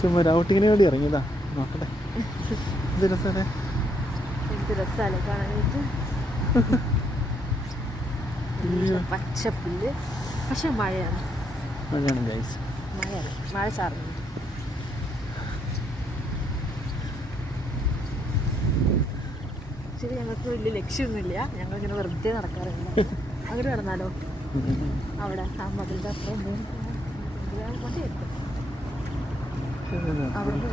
ചുമ്മാ ഔട്ടിങ്ങിന് വേണ്ടി ഇറങ്ങിയതാ. നോക്കട്ടെ എന്ത് രസമാണ്. എന്ത് രസമല്ലേ കാണാനായിട്ട്. പച്ചപ്പുല്ല്. പക്ഷെ മഴയാണ്. മഴയാണ് ഗൈസ്. മഴയാണ്. മഴ ചാറുന്നുണ്ട്. ശരി, ഞങ്ങൾക്ക് വലിയ ലക്ഷ്യമൊന്നുമില്ല. ഞങ്ങളിങ്ങനെ വെറുതെ നടക്കാറില്ല. അങ്ങനെ നടന്നാലോ? അവിടെ ആ മതിലിൻ്റെ അപ്പുറം മതി അവിടെ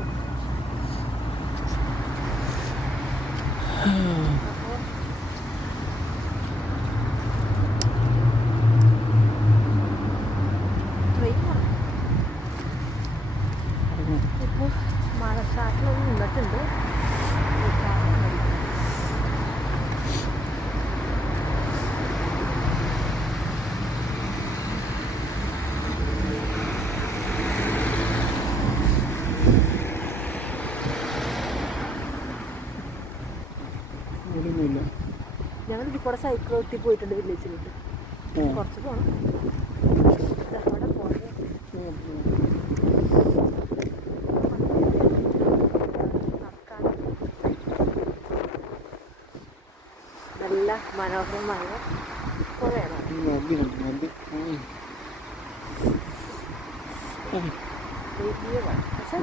ഇപ്പോൾ മഴക്കാട്ടിലൊന്നും നിന്നിട്ടുണ്ട്. ഞങ്ങൾ ഇതിൽ കൂടെ സൈക്കിൾ ഒട്ടി പോയിട്ടുണ്ട് വില്ലേജിലോട്ട്. കുറച്ച് പോകണം. അവിടെ പോകണം. നല്ല മനോഹരമായ പുഴയാണ്. വലിയ പക്ഷേ